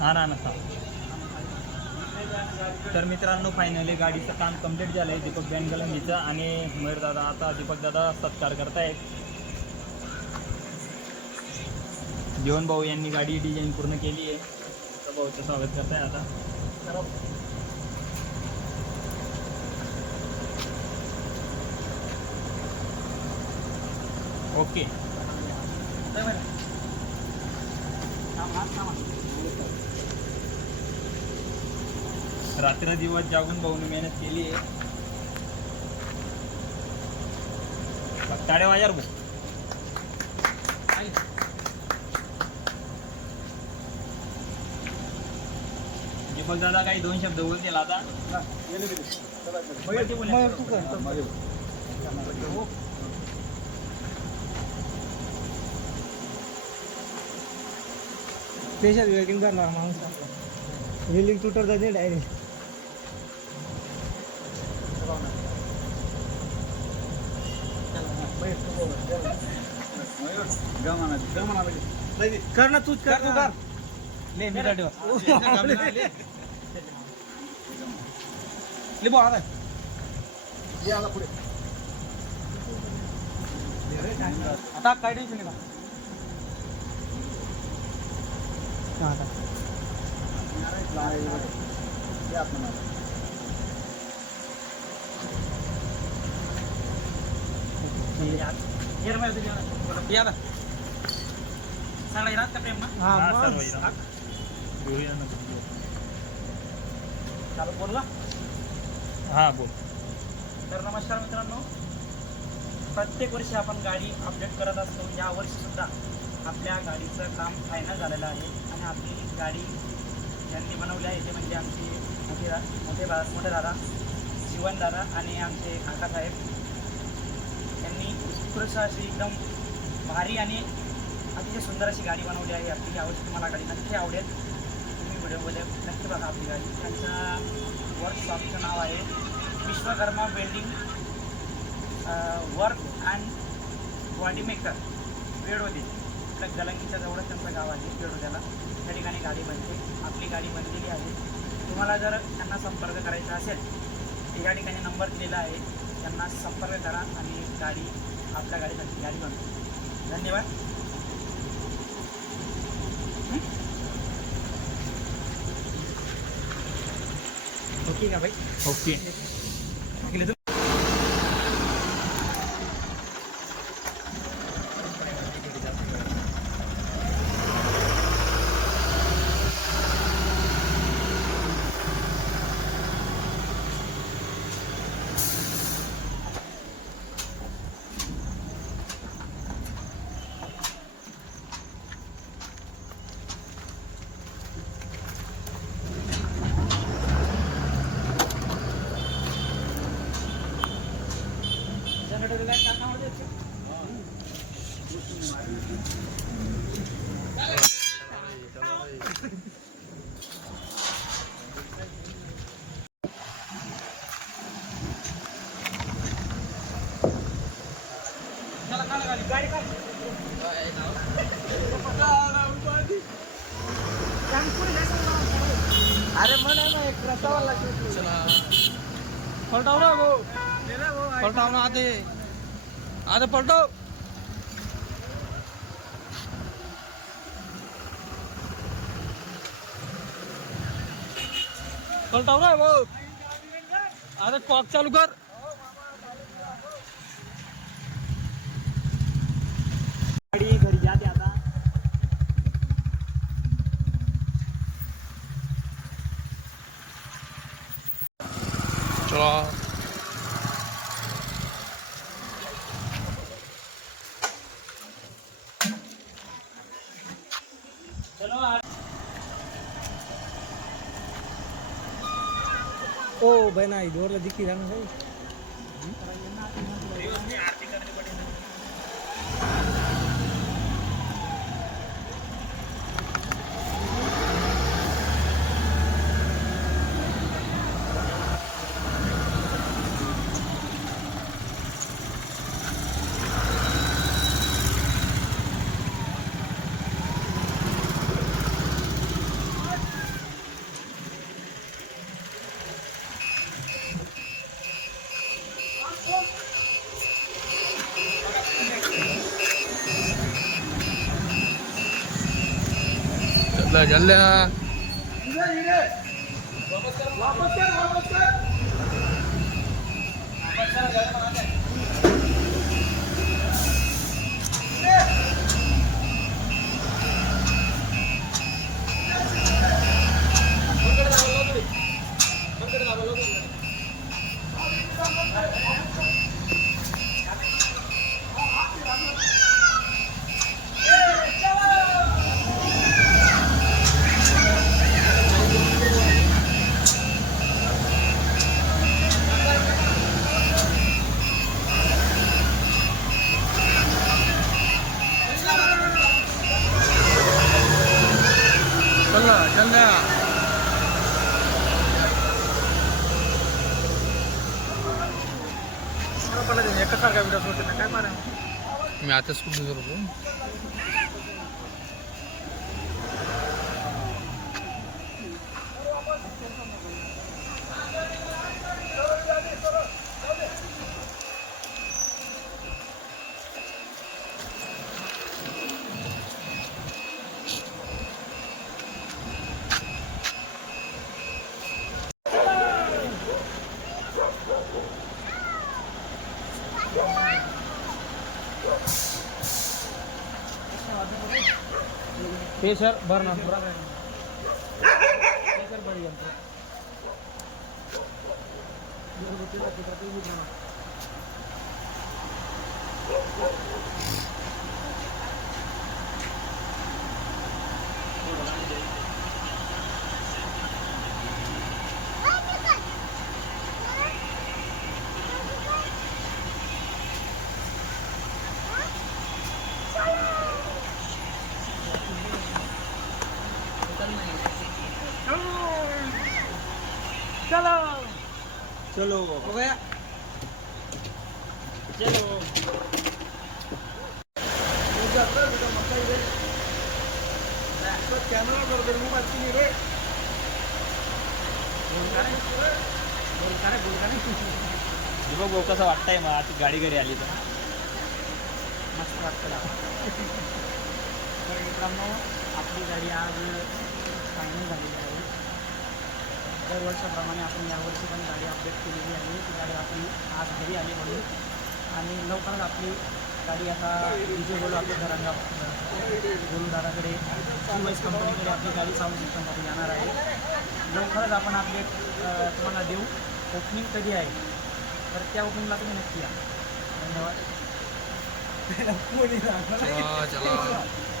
हा ना ना. तर मित्रांनो फायनली गाडीचं काम कंप्लीट झालं आहे दीपक बँगलंगीचं आणि मयूर दादा आता दीपक दादा सत्कार करतायत. जीवन भाऊ यांनी गाडी डिझाईन पूर्ण केली आहे. तर भाऊचं स्वागत करताय आता. ओके. रात्र दिवस जागून भाऊने मेहनत केली आहे. टाळ्या वाजार भाऊ. दीपक दादा काही 2 शब्द बोलतील आता. स्पेशल वेल्डिंग करणार माणूस. वेल्डिंग तुटत जाते डायरेक्ट. कर ना तूच कर. तू कर. ले मी गाडी ले बो आला. ये आला पुढे. आता काय टेन्शन नाही. बोलला. हा बोल. तर नमस्कार मित्रांनो, प्रत्येक वर्षी आपण गाडी अपडेट करत असतो. या वर्षी सुद्धा आपल्या गाडीचं काम फायनल झालेलं आहे आणि आपली गाडी ज्यांनी बनवली आहे ते म्हणजे आमचे मोठे दादा जीवन दादा आणि आमचे काकासाहेब यांनी उत्कृष्ट अशी एकदम भारी आणि अतिशय सुंदर अशी गाडी बनवली आहे आपली. यावर्षी तुम्हाला गाडी नक्की आवडेल. तुम्ही व्हिडिओमध्ये नक्की बघा आपली गाडी. त्यांचं वर्कशॉपचं नाव आहे Vishwakarma welding work and body maker वेडोदे. आपल्या गलंगीच्या जवळच त्यांचं गाव आहे वेडोद्याला. त्या ठिकाणी गाडी बनते. आपली गाडी बनलेली आहे. तुम्हाला जर त्यांना संपर्क करायचा असेल तर या ठिकाणी नंबर दिलेला आहे. त्यांना संपर्क करा आणि गाडी आपल्या गाडीसाठी गाडी बनते. धन्यवाद. ओके का भाई? ओके. अरे म्हणा ना एक रस्ता लागतो. पलटाव ना भाऊ. पलटाव ना आधे आधे पलटाव. पलटाव ना भाऊ. अरे कॉक चालू कर. गाडी घरी जाते आता. चला. ओ बहना इधर दिखी रहा ना भाई. आपलं जल्ल्या चला जल्ल्या एकसारखा व्हिडिओ होते ना काय मारा मी आताच कुठे करतो प्रेशर भरणार पुरा चलो चलो हो गया चलो कैमरा कर दे मुंह बात नहीं रे दीपक भाऊ कसं वाटतंय मग आता गाडी घरी आली तर मस्त वाटतं तर मित्रांनो आपली गाडी आज फायनल झालेली आहे दरवर्षाप्रमाणे आपण यावर्षी पण गाडी अपडेट केलेली आहे ती गाडी आपण आज घरी आली म्हणून आणि लवकरच आपली गाडी आता विजय बोलू आपल्या घरांना बोलू दादाकडे सीवाईस कंपनीकडे आपली गाडी साऊंड सिस्टममध्ये जाणार आहे लवकरच आपण अपडेट तुम्हाला देऊ ओपनिंग कधी आहे तर त्या ओपनिंगला तुम्ही नक्की या धन्यवाद चला चला